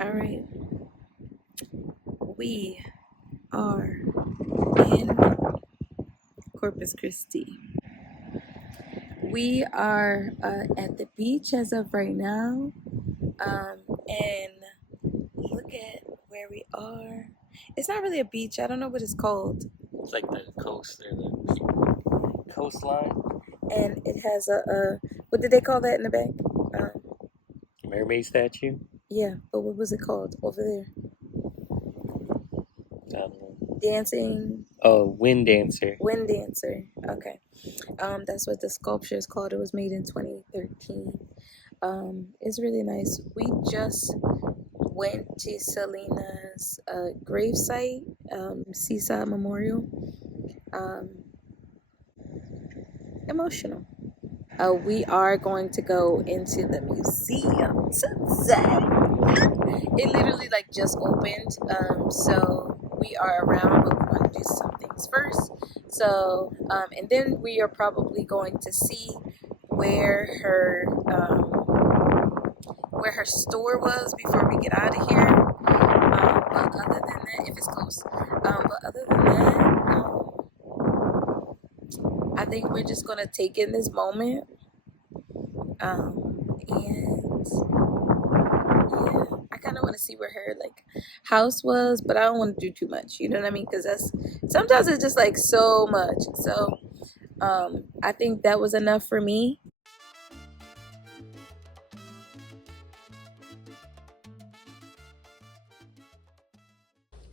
All right, we are in Corpus Christi. We are at the beach as of right now, and look at where we are. It's not really a beach. I don't know what it's called. It's like the coast or the coastline. And it has a what did they call that in the back? Mermaid statue. Yeah, but what was it called over there? I don't know. Dancing. Oh, wind dancer. Wind dancer. Okay. That's what the sculpture is called. It was made in 2013. It's really nice. We just went to Selena's gravesite, Seaside Memorial. Emotional. We are going to go into the museum today. It literally like just opened, so we are around, but we want to do some things first. So, and then we are probably going to see where her store was before we get out of here. But other than that, if it's close. But other than that, I think we're just gonna take in this moment. And yeah, I kind of want to see where her like house was, but I don't want to do too much. You know what I mean? Because that's sometimes it's just like so much. So I think that was enough for me.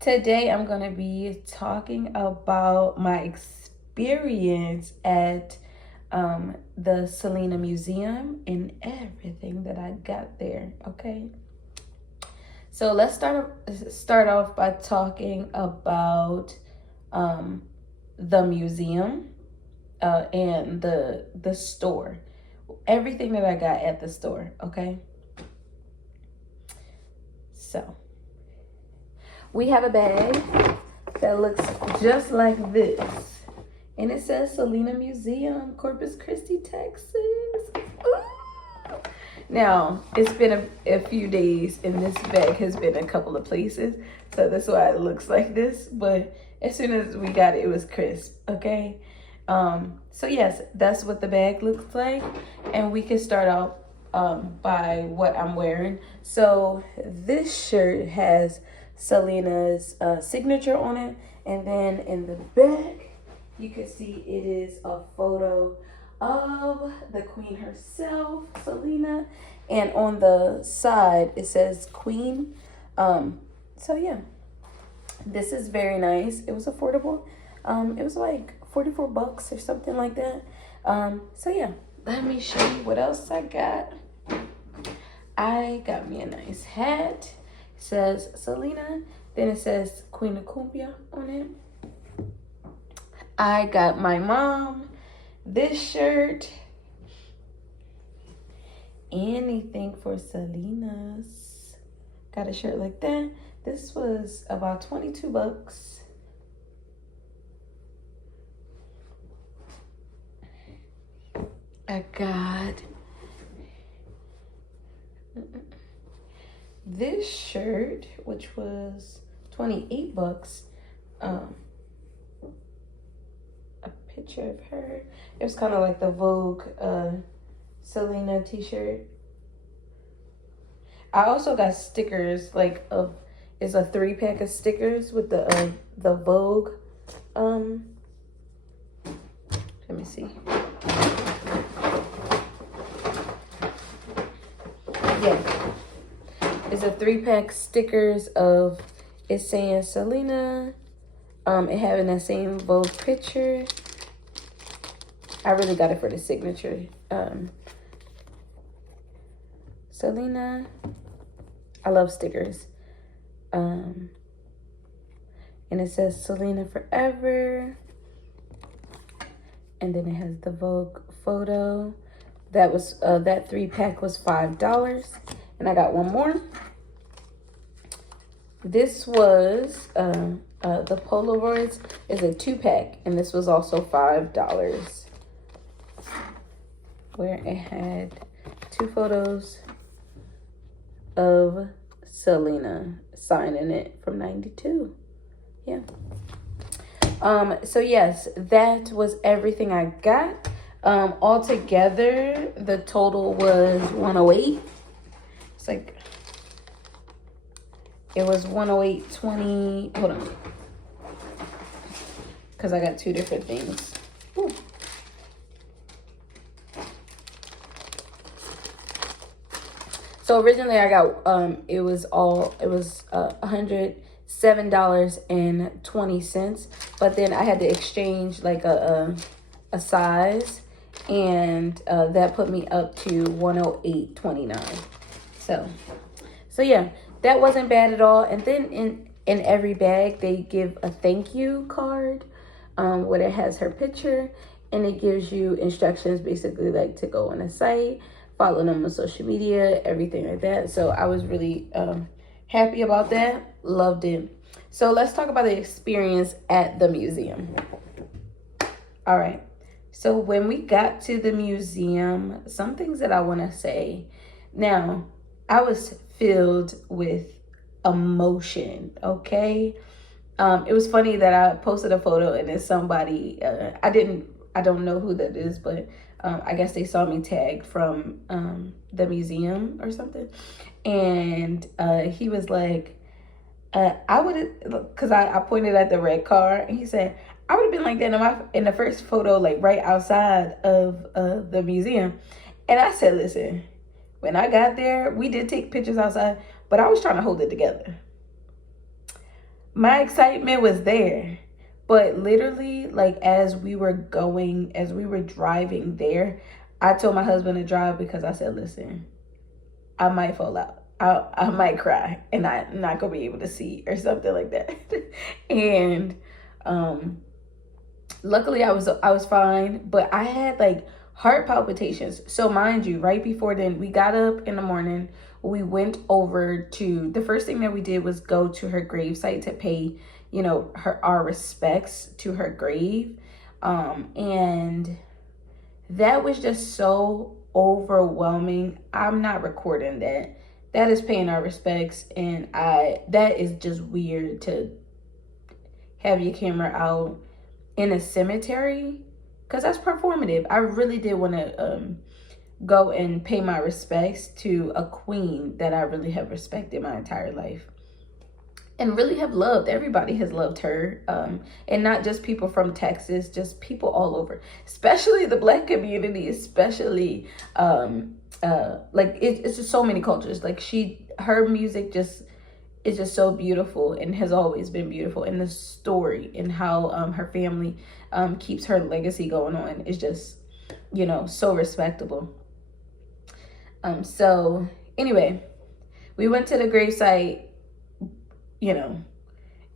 Today I'm going to be talking about my experience at the Selena Museum and everything that I got there, okay? So let's start off by talking about the museum and the store. Everything that I got at the store, okay? So we have a bag that looks just like this. And it says Selena Museum, Corpus Christi, Texas. Ooh. Now, it's been a few days and this bag has been a couple of places. So that's why it looks like this. But as soon as we got it, it was crisp, okay? So yes, that's what the bag looks like. And we can start out by what I'm wearing. So this shirt has Selena's signature on it. And then in the back, you can see it is a photo of the queen herself, Selena. And on the side, it says queen. So yeah, this is very nice. It was affordable. It was like 44 bucks or something like that. So yeah, let me show you what else I got. I got me a nice hat. It says Selena. Then it says Queen of Cumbia on it. I got my mom this shirt. Anything for Selena's. Got a shirt like that. This was about 22 bucks. I got this shirt, which was 28 bucks. A picture of her. It was kind of like the Vogue Selena t-shirt. I also got stickers, like it's a 3-pack of stickers with the Vogue. Let me see. Yeah, it's a 3-pack stickers of it saying Selena. It having that same Vogue picture. I really got it for the signature. Selena. I love stickers. And it says Selena Forever. And then it has the Vogue photo. That was that 3-pack was $5. And I got one more. This was the Polaroids is a 2-pack, and this was also $5. Where it had 2 photos of Selena signing it from 92. Yeah. So yes, that was everything I got. Altogether, the total was 108. It's like, it was 108.20. Hold on. Because I got two different things. Ooh. So originally I got, it was $107.20, but then I had to exchange like a size, and that put me up to 108.29. So yeah, that wasn't bad at all. And then in every bag they give a thank you card, where it has her picture, and it gives you instructions, basically like to go on a site, follow them on social media, everything like that. So I was really happy about that. Loved it. So let's talk about the experience at the museum. All right. So when we got to the museum, some things that I want to say. Now, I was filled with emotion, okay? It was funny that I posted a photo and then somebody, I don't know who that is, but I guess they saw me tagged from the museum or something. And he was like, I would have, because I pointed at the red car, and he said, I would have been like that in the first photo, like right outside of the museum. And I said, listen, when I got there, we did take pictures outside, but I was trying to hold it together. My excitement was there, but literally, like as we were driving there, I told my husband to drive, because I said, listen, I might fall out. I might cry and I'm not gonna be able to see or something like that. And luckily I was fine, but I had like heart palpitations. So mind you, right before then, we got up in the morning, we went over to, the first thing that we did was go to her gravesite to pay, you know, our respects to her grave. And that was just so overwhelming. I'm not recording that. That is paying our respects, and that is just weird to have your camera out in a cemetery, because that's performative. I really did want to go and pay my respects to a queen that I really have respected my entire life and really have loved. Everybody has loved her, and not just people from Texas, just people all over, especially the Black community, especially like it's just so many cultures. Like her music just is just so beautiful and has always been beautiful, and the story and how her family keeps her legacy going on is just, you know, so respectable. So anyway, we went to the gravesite. You know,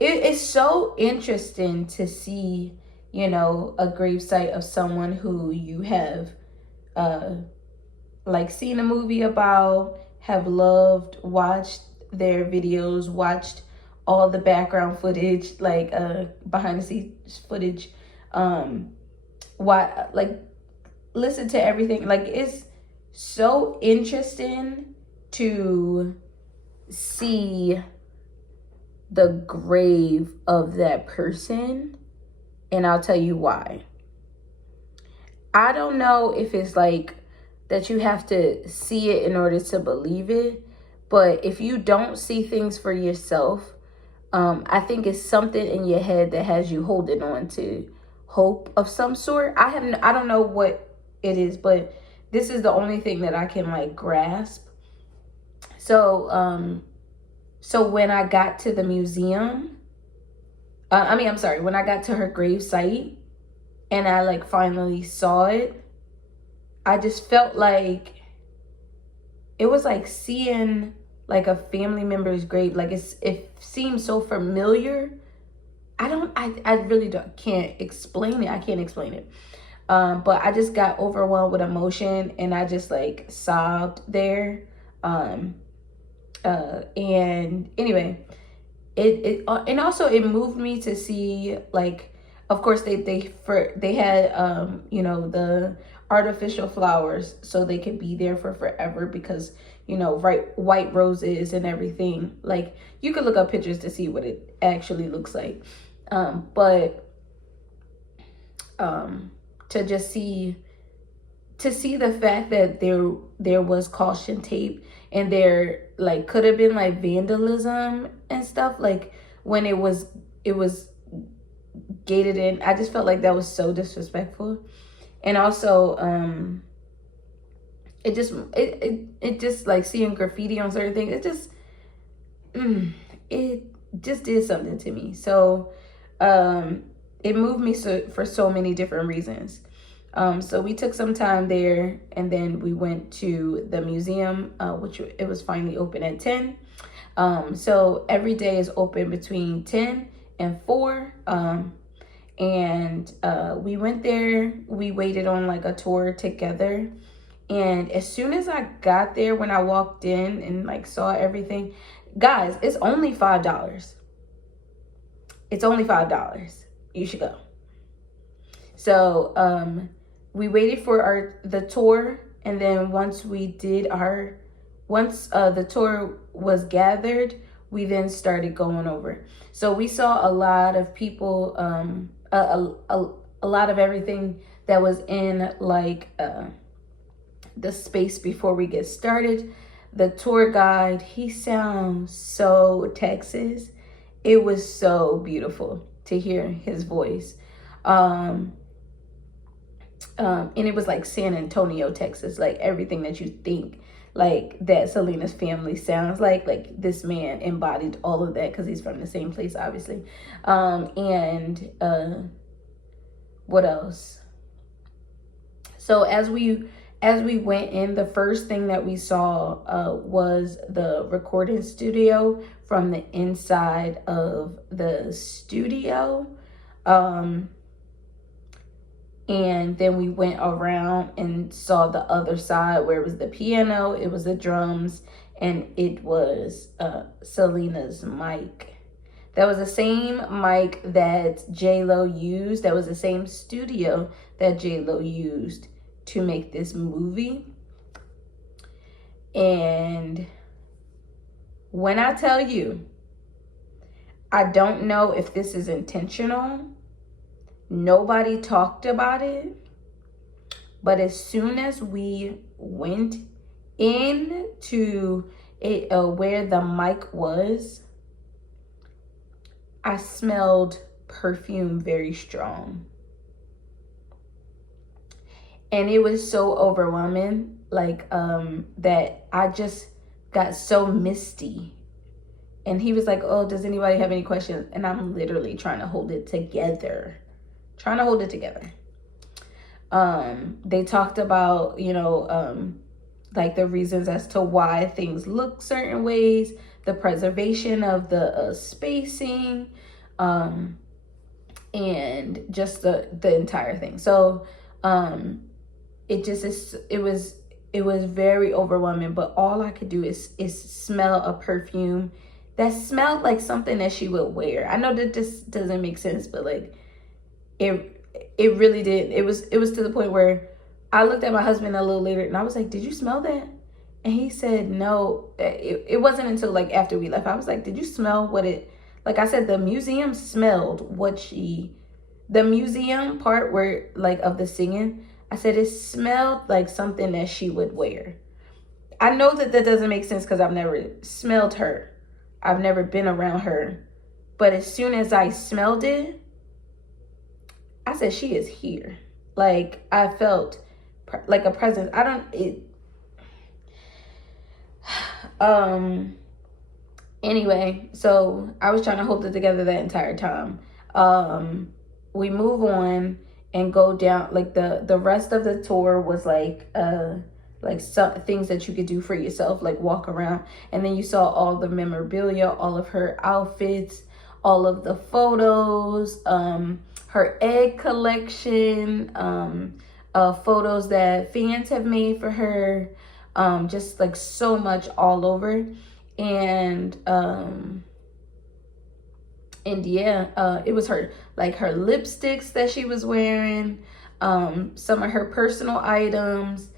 it's so interesting to see, you know, a gravesite of someone who you have like seen a movie about, have loved, watched their videos, watched all the background footage, like behind the scenes footage, like listen to everything. Like it's so interesting to see the grave of that person, and I'll tell you why. I don't know if it's like that you have to see it in order to believe it, but if you don't see things for yourself, I think it's something in your head that has you holding on to hope of some sort. I don't know what it is, but this is the only thing that I can like grasp. So when I got to the museum, when I got to her grave site and I like finally saw it, I just felt like it was like seeing like a family member's grave. Like it seems so familiar. I really can't explain it. I can't explain it. But I just got overwhelmed with emotion, and I just like sobbed there. And anyway, and also it moved me to see, like, of course they had you know, the artificial flowers so they could be there for forever, because you know, white roses and everything. Like, you could look up pictures to see what it actually looks like. But to just see the fact that there was caution tape, and there like could have been like vandalism and stuff, like when it was gated in. I just felt like that was so disrespectful. And also it just like seeing graffiti on certain things, it just did something to me. So it moved me for so many different reasons. So we took some time there, and then we went to the museum, which it was finally open at 10. So every day is open between 10 and 4. And we went there. We waited on like a tour together. And as soon as I got there, when I walked in and like saw everything, guys, it's only $5. It's only $5. You should go. So we waited for the tour, and then once the tour was gathered, we then started going over. So we saw a lot of people, a lot of everything that was in like the space before we get started. The tour guide, he sounds so Texas. It was so beautiful to hear his voice. And it was like San Antonio, Texas, like everything that you think like that Selena's family sounds like this man embodied all of that, because he's from the same place, obviously. And what else? So as we went in, the first thing that we saw was the recording studio from the inside of the studio. And then we went around and saw the other side, where it was the piano, it was the drums, and it was Selena's mic. That was the same mic that J-Lo used. That was the same studio that J-Lo used to make this movie. And when I tell you, I don't know if this is intentional. Nobody talked about it. But as soon as we went into it, where the mic was, I smelled perfume very strong. And it was so overwhelming, like that I just got so misty. And he was like, oh, does anybody have any questions? And I'm literally trying to hold it together. They talked about, you know, like the reasons as to why things look certain ways, the preservation of the spacing, and just the entire thing. So it was very overwhelming, but all I could do is smell a perfume that smelled like something that she would wear. I know that this doesn't make sense, but like it really did. It was to the point where I looked at my husband a little later and I was like, did you smell that? And he said no. It wasn't until like after we left, I was like, did you smell what it, like I said, the museum smelled the museum part where like of the singing, I said it smelled like something that she would wear. I know that doesn't make sense because I've never smelled her. I've never been around her. But as soon as I smelled it, I said, she is here. Like, I felt like a presence. Anyway, so I was trying to hold it together that entire time. We move on and go down, like the rest of the tour was like some things that you could do for yourself, like walk around. And then you saw all the memorabilia, all of her outfits, all of the photos, her egg collection, photos that fans have made for her, just like so much all over. And yeah, it was her lipsticks that she was wearing, some of her personal items,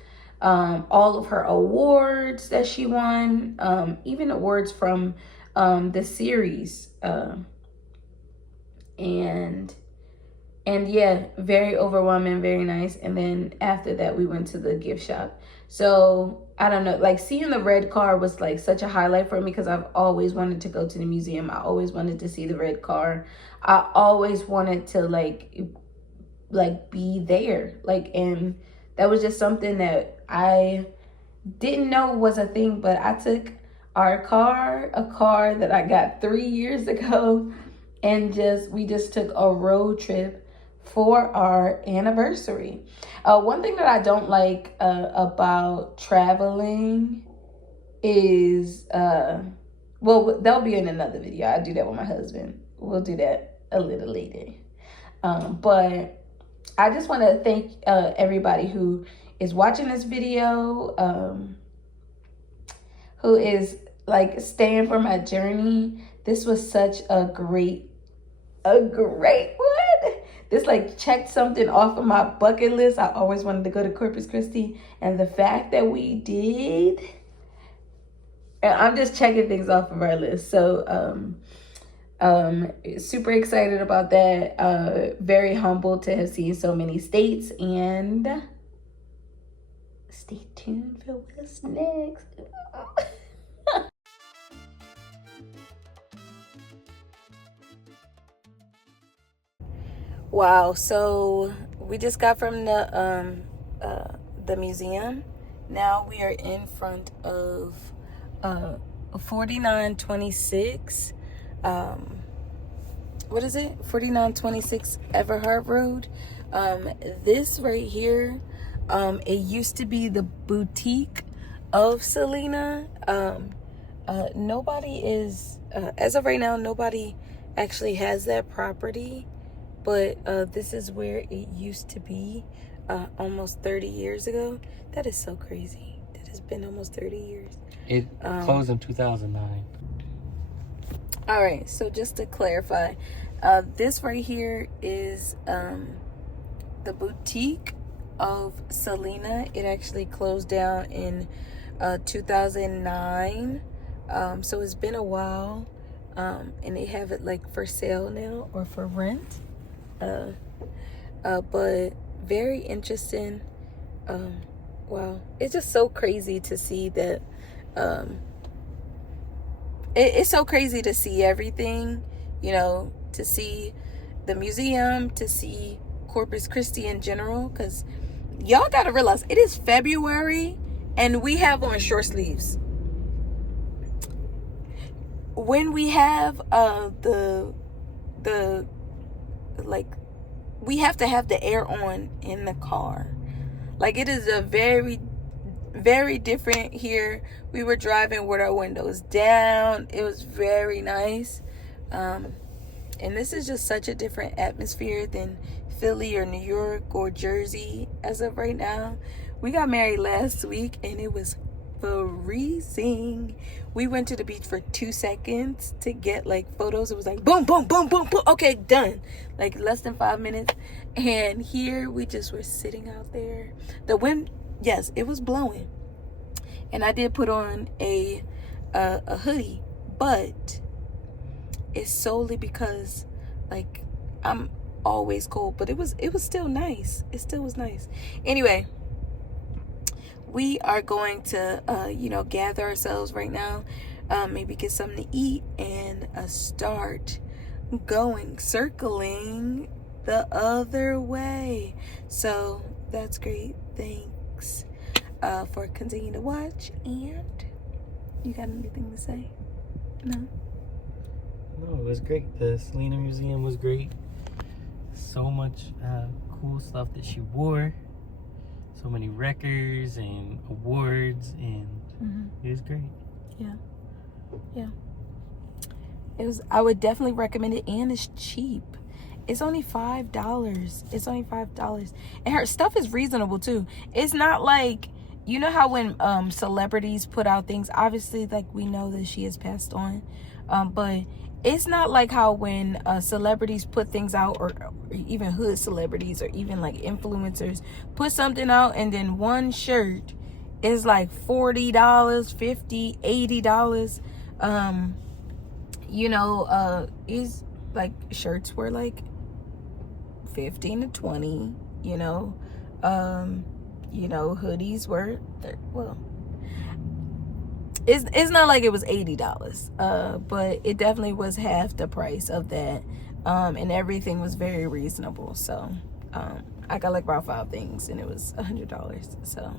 all of her awards that she won, even awards from the series, and yeah, very overwhelming, very nice. And then after that, we went to the gift shop. So I don't know, like seeing the red car was like such a highlight for me because I've always wanted to go to the museum. I always wanted to see the red car. I always wanted to like be there, like, and that was just something that I didn't know was a thing. But I took our car, a car that I got 3 years ago, and we just took a road trip for our anniversary. One thing that I don't like about traveling is well, that'll be in another video. I do that with my husband. We'll do that a little later. But I just want to thank everybody who is watching this video, who is like staying for my journey. This was such a great one. This like checked something off of my bucket list. I always wanted to go to Corpus Christi, and the fact that we did, and I'm just checking things off of our list. So super excited about that. Very humbled to have seen so many states, and stay tuned for what's next. Wow, so we just got from the museum. Now we are in front of 4926. What is it? 4926 Everhart Road. This right here, it used to be the boutique of Selena. Nobody is, as of right now, nobody actually has that property. But this is where it used to be almost 30 years ago. That is so crazy. That has been almost 30 years. It closed in 2009. All right, so just to clarify, this right here is the boutique of Selena. It actually closed down in 2009. So it's been a while. And they have it like for sale now or for rent. But very interesting. Wow, it's just so crazy to see that. It's so crazy to see everything, you know, to see the museum, to see Corpus Christi in general, because y'all gotta realize it is February and we have on short sleeves. When we have we have to have the air on in the car. Like, it is a very, very different here. We were driving with our windows down. It was very nice. And this is just such a different atmosphere than Philly or New York or Jersey as of right now. We got married last week and it was freezing. We went to the beach for 2 seconds to get like photos. It was like boom, boom, boom, boom, boom. Okay, done. Like less than 5 minutes. And here we just were sitting out there. The wind, yes, it was blowing. And I did put on a hoodie, but it's solely because like I'm always cold. But it was still nice. It still was nice. Anyway, we are going to, gather ourselves right now, maybe get something to eat and start circling the other way. So that's great. Thanks for continuing to watch. And you got anything to say? No, it was great. The Selena Museum was great. So much cool stuff that she wore. So many records and awards, and it was great. Yeah. I would definitely recommend it, and it's cheap. It's only $5. And her stuff is reasonable too. It's not like, you know how when celebrities put out things, obviously like we know that she has passed on, but it's not like how when celebrities put things out, or even hood celebrities, or even like influencers put something out, and then one shirt is like $40, $50, $80. You know, is like shirts were like 15 to 20, you know. You know, hoodies were well, it's not like it was $80, but it definitely was half the price of that. And everything was very reasonable. So I got like about 5 things and it was $100. So